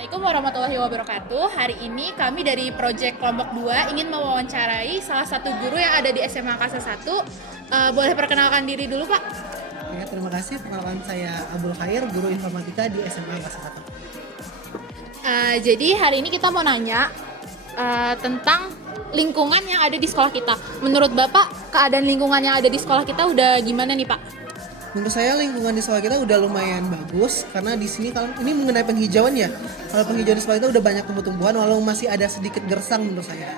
Assalamualaikum warahmatullahi wabarakatuh. Hari ini kami dari Project Kelompok 2 ingin mewawancarai salah satu guru yang ada di SMA Angkasa 1. Boleh perkenalkan diri dulu, Pak? Ya, terima kasih. Perkenalkan saya Abdul Khair, guru informatika di SMA Angkasa 1. Jadi hari ini kita mau nanya tentang lingkungan yang ada di sekolah kita. Menurut Bapak, keadaan lingkungan yang ada di sekolah kita udah gimana nih, Pak? Menurut saya lingkungan di sekolah kita udah lumayan bagus karena di sini kalau ini mengenai penghijauan ya. Kalau penghijauan di sekolah kita udah banyak tumbuh-tumbuhan walau masih ada sedikit gersang menurut saya.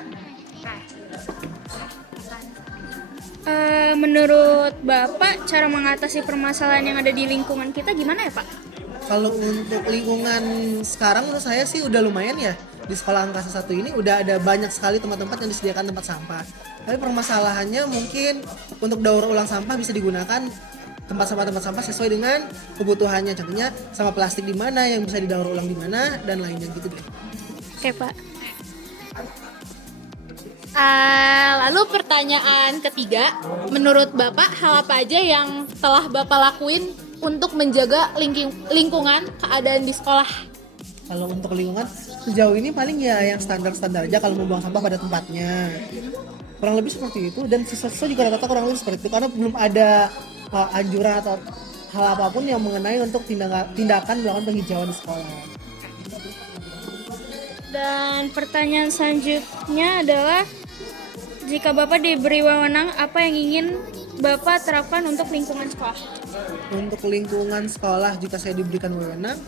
Menurut Bapak, cara mengatasi permasalahan yang ada di lingkungan kita gimana ya, Pak? Kalau untuk lingkungan sekarang menurut saya sih udah lumayan ya. Di sekolah angkasa 1 ini udah ada banyak sekali tempat-tempat yang disediakan tempat sampah. Tapi permasalahannya mungkin untuk daur ulang sampah bisa digunakan tempat sampah sesuai dengan kebutuhannya. Contohnya sama plastik di mana yang bisa didaur ulang di mana dan lainnya gitu deh. Oke, Pak. Lalu pertanyaan ketiga, menurut Bapak hal apa aja yang telah Bapak lakuin untuk menjaga lingkungan keadaan di sekolah? Kalau untuk lingkungan sejauh ini paling ya yang standar-standar aja kalau mau buang sampah pada tempatnya. Kurang lebih seperti itu dan siswa-siswa juga rata-rata kurang lebih seperti itu karena belum ada anjuran atau hal apapun yang mengenai untuk tindakan melakukan penghijauan di sekolah. Dan pertanyaan selanjutnya adalah, jika Bapak diberi wewenang, apa yang ingin Bapak terapkan untuk lingkungan sekolah? Untuk lingkungan sekolah jika saya diberikan wewenang,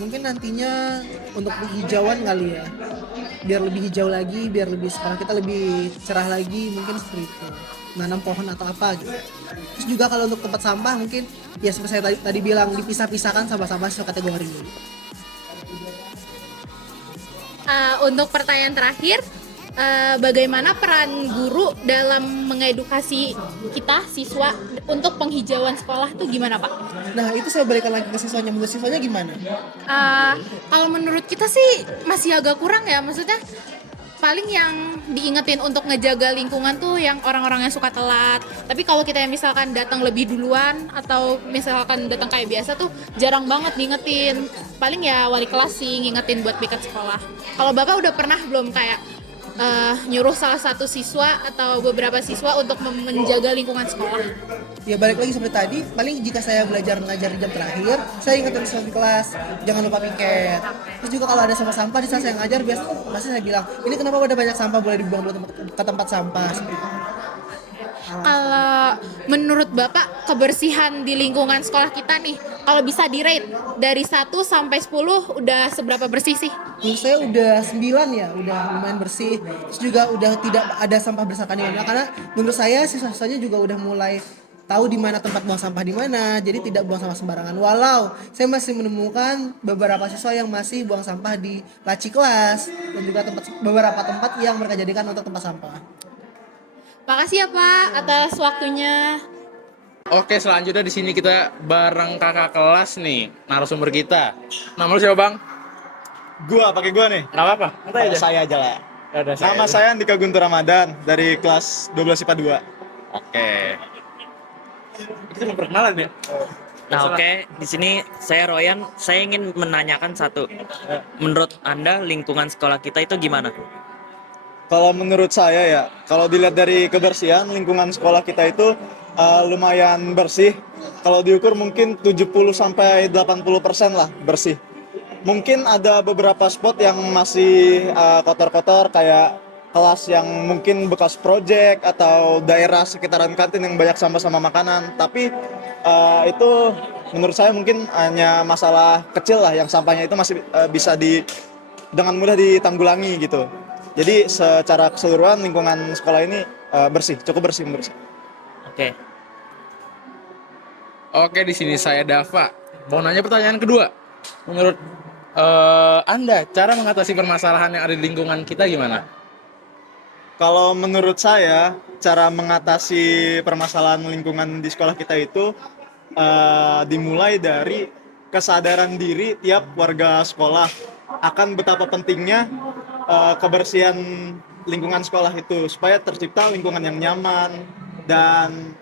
mungkin nantinya untuk penghijauan kali ya. Biar lebih hijau lagi, biar lebih sekolah kita lebih cerah lagi, mungkin seperti itu. Nanam pohon atau apa gitu. Terus juga kalau untuk tempat sampah mungkin ya seperti saya tadi bilang dipisah-pisahkan sampah-sampah sesuai kategori. Untuk pertanyaan terakhir, bagaimana peran guru dalam mengedukasi kita siswa untuk penghijauan sekolah itu gimana, Pak? Nah itu saya berikan lagi ke siswanya, menurut siswanya gimana? Kalau menurut kita sih masih agak kurang ya, maksudnya paling yang diingetin untuk ngejaga lingkungan tuh yang orang-orang yang suka telat. Tapi kalau kita yang misalkan datang lebih duluan atau misalkan datang kayak biasa tuh jarang banget diingetin. Paling ya wali kelas sih ngingetin buat bikin sekolah. Kalau Bapak udah pernah belum kayak nyuruh salah satu siswa atau beberapa siswa untuk menjaga lingkungan sekolah? Ya balik lagi seperti tadi, paling jika saya belajar mengajar di jam terakhir, saya ingatkan siswa di kelas, jangan lupa piket. Terus juga kalau ada sampah-sampah di saat saya ngajar, pasti saya bilang, ini kenapa ada banyak sampah, boleh dibuang dulu ke tempat sampah. Seperti itu. Kalau menurut Bapak kebersihan di lingkungan sekolah kita nih, kalau bisa di-rate dari 1 sampai 10 udah seberapa bersih sih? Menurut saya udah 9 ya, udah lumayan bersih. Terus juga udah tidak ada sampah berserakan di mana, karena menurut saya siswa-siswanya juga udah mulai tahu di mana tempat buang sampah di mana, jadi tidak buang sampah sembarangan. Walau saya masih menemukan beberapa siswa yang masih buang sampah di laci kelas dan juga beberapa tempat yang mereka jadikan untuk tempat sampah. Makasih ya Pak atas waktunya. Oke, selanjutnya di sini kita bareng kakak kelas nih, narasumber kita. Nama lu siapa, Bang? Pakai gua nih. Enggak apa-apa. Pakai saya aja lah. Udah, Nama saya Andika Guntur Ramadan dari kelas 12 IPA 2. Oke. Kita mau perkenalan ya? Nah, oke, di sini saya Royan. Saya ingin menanyakan satu. Menurut Anda lingkungan sekolah kita itu gimana? Kalau menurut saya ya, kalau dilihat dari kebersihan lingkungan sekolah kita itu lumayan bersih. Kalau diukur mungkin 70 sampai 80% lah bersih. Mungkin ada beberapa spot yang masih kotor-kotor kayak kelas yang mungkin bekas project atau daerah sekitaran kantin yang banyak sampah sama makanan. Tapi itu menurut saya mungkin hanya masalah kecil lah, yang sampahnya itu masih bisa dengan mudah ditanggulangi gitu. Jadi secara keseluruhan lingkungan sekolah ini bersih, cukup bersih menurut saya. Oke. Oke, di sini saya Dava. Mau nanya pertanyaan kedua. Menurut Anda, cara mengatasi permasalahan yang ada di lingkungan kita gimana? Kalau menurut saya, cara mengatasi permasalahan lingkungan di sekolah kita itu dimulai dari kesadaran diri tiap warga sekolah akan betapa pentingnya kebersihan lingkungan sekolah itu, supaya tercipta lingkungan yang nyaman dan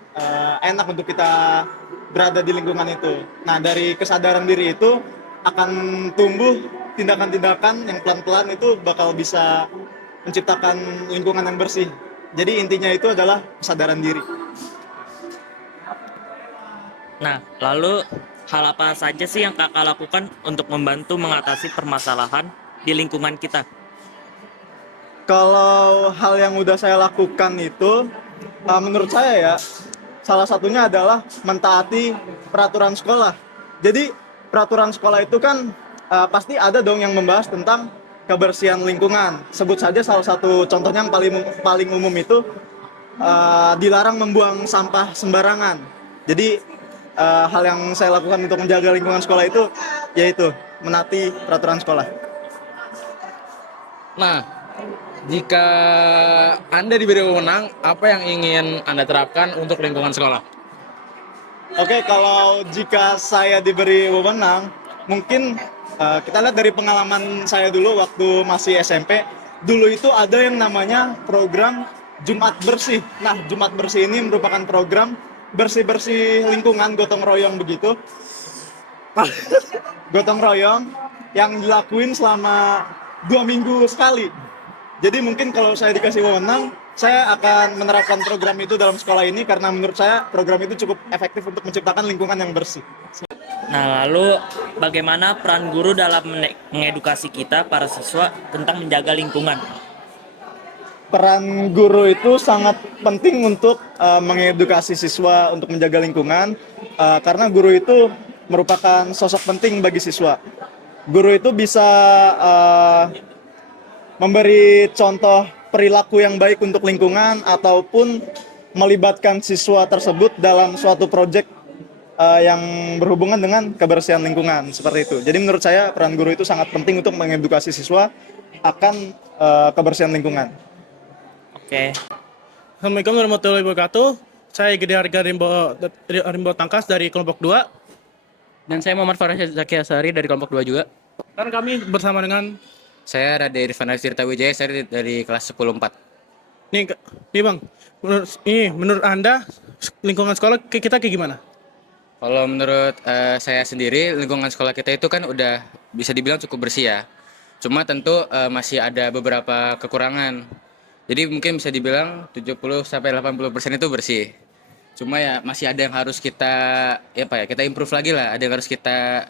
enak untuk kita berada di lingkungan itu. Nah, dari kesadaran diri itu akan tumbuh tindakan-tindakan yang pelan-pelan itu bakal bisa menciptakan lingkungan yang bersih. Jadi intinya itu adalah kesadaran diri. Nah, lalu hal apa saja sih yang kakak lakukan untuk membantu mengatasi permasalahan di lingkungan kita? Kalau hal yang udah saya lakukan itu, menurut saya ya, salah satunya adalah mentaati peraturan sekolah. Jadi peraturan sekolah itu kan pasti ada dong yang membahas tentang kebersihan lingkungan. Sebut saja salah satu contohnya yang paling umum itu dilarang membuang sampah sembarangan. Jadi hal yang saya lakukan untuk menjaga lingkungan sekolah itu yaitu menaati peraturan sekolah. Nah, jika Anda diberi wewenang, apa yang ingin Anda terapkan untuk lingkungan sekolah? Oke, kalau jika saya diberi wewenang, mungkin kita lihat dari pengalaman saya dulu waktu masih SMP. Dulu itu ada yang namanya program Jumat Bersih. Nah, Jumat Bersih ini merupakan program bersih-bersih lingkungan gotong royong begitu. Gotong royong yang dilakuin selama 2 minggu sekali. Jadi mungkin kalau saya dikasih wewenang, saya akan menerapkan program itu dalam sekolah ini karena menurut saya program itu cukup efektif untuk menciptakan lingkungan yang bersih. Nah, lalu bagaimana peran guru dalam mengedukasi kita, para siswa, tentang menjaga lingkungan? Peran guru itu sangat penting untuk mengedukasi siswa untuk menjaga lingkungan karena guru itu merupakan sosok penting bagi siswa. Guru itu bisa memberi contoh perilaku yang baik untuk lingkungan ataupun melibatkan siswa tersebut dalam suatu proyek yang berhubungan dengan kebersihan lingkungan seperti itu. Jadi menurut saya peran guru itu sangat penting untuk mengedukasi siswa akan kebersihan lingkungan. Oke. Assalamualaikum warahmatullahi wabarakatuh. Saya Gede Harga Rimbo Tangkas dari kelompok 2. Dan saya Muhammad Farah Zaki Asari dari kelompok 2 juga. Dan kami bersama dengan Saya Rade Irfan Tirta Wijaya, saya dari kelas 10-4. nih Bang, menurut Anda lingkungan sekolah kita kayak gimana? Kalau menurut saya sendiri, lingkungan sekolah kita itu kan udah bisa dibilang cukup bersih ya. Cuma tentu masih ada beberapa kekurangan. Jadi mungkin bisa dibilang 70-80% itu bersih. Cuma ya masih ada yang harus kita kita improve lagi lah. Ada yang harus kita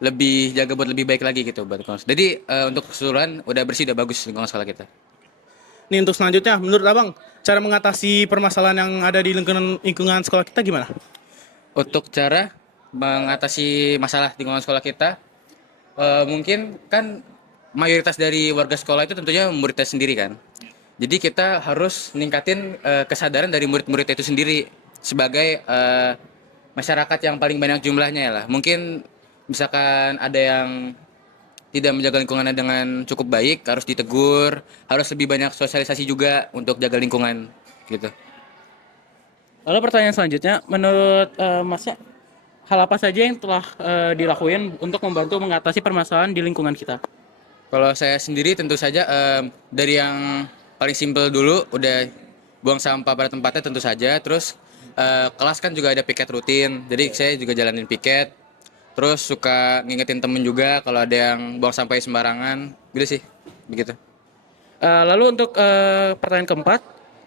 lebih jaga buat lebih baik lagi gitu buat lingkungan. Jadi untuk keseluruhan udah bersih, udah bagus lingkungan sekolah kita. Nih untuk selanjutnya, menurut Abang, cara mengatasi permasalahan yang ada di lingkungan sekolah kita gimana? Untuk cara mengatasi masalah lingkungan sekolah kita, mungkin kan mayoritas dari warga sekolah itu tentunya muridnya sendiri kan. Jadi kita harus meningkatin kesadaran dari murid-murid itu sendiri sebagai masyarakat yang paling banyak jumlahnya ya lah. Mungkin misalkan ada yang tidak menjaga lingkungannya dengan cukup baik, harus ditegur, harus lebih banyak sosialisasi juga untuk jaga lingkungan gitu. Lalu pertanyaan selanjutnya, menurut Masnya, hal apa saja yang telah dilakukan untuk membantu mengatasi permasalahan di lingkungan kita? Kalau saya sendiri tentu saja dari yang paling simpel dulu udah buang sampah pada tempatnya tentu saja. Terus kelas kan juga ada piket rutin, jadi saya juga jalanin piket. Terus suka ngingetin temen juga kalau ada yang buang sampah sembarangan, gitu sih, begitu. Lalu untuk pertanyaan keempat,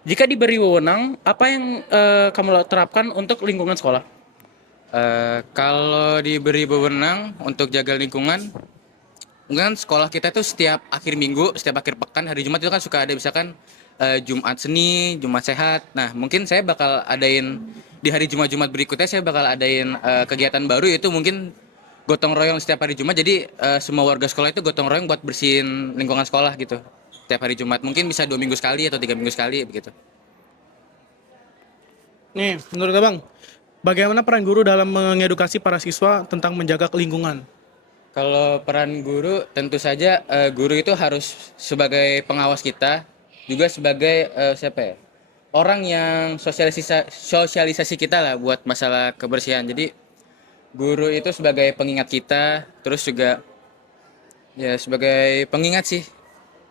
jika diberi wewenang, apa yang kamu terapkan untuk lingkungan sekolah? Kalau diberi wewenang untuk jaga lingkungan, kan sekolah kita itu setiap akhir minggu, setiap akhir pekan, hari Jumat itu kan suka ada misalkan Jumat seni, Jumat sehat. Nah, mungkin saya bakal adain di hari Jumat-Jumat berikutnya saya bakal adain kegiatan baru, yaitu mungkin gotong royong setiap hari Jumat. Jadi semua warga sekolah itu gotong royong buat bersihin lingkungan sekolah gitu. Setiap hari Jumat. Mungkin bisa 2 minggu sekali atau 3 minggu sekali begitu. Nih, menurut Abang, bagaimana peran guru dalam mengedukasi para siswa tentang menjaga lingkungan? Kalau peran guru, tentu saja guru itu harus sebagai pengawas kita, juga sebagai orang yang sosialisasi kita lah buat masalah kebersihan. Jadi guru itu sebagai pengingat kita, terus juga ya sebagai pengingat sih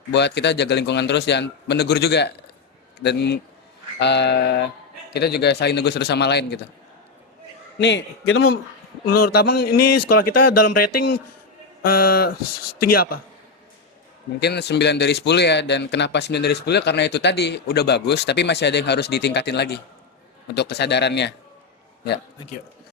buat kita jaga lingkungan terus dan menegur juga, dan kita juga saling negur satu sama lain gitu. Nih, menurut Abang ini sekolah kita dalam rating tinggi apa? Mungkin 9 dari 10 ya, dan kenapa 9 dari 10? Karena itu tadi udah bagus, tapi masih ada yang harus ditingkatin lagi untuk kesadarannya. Ya. Thank you.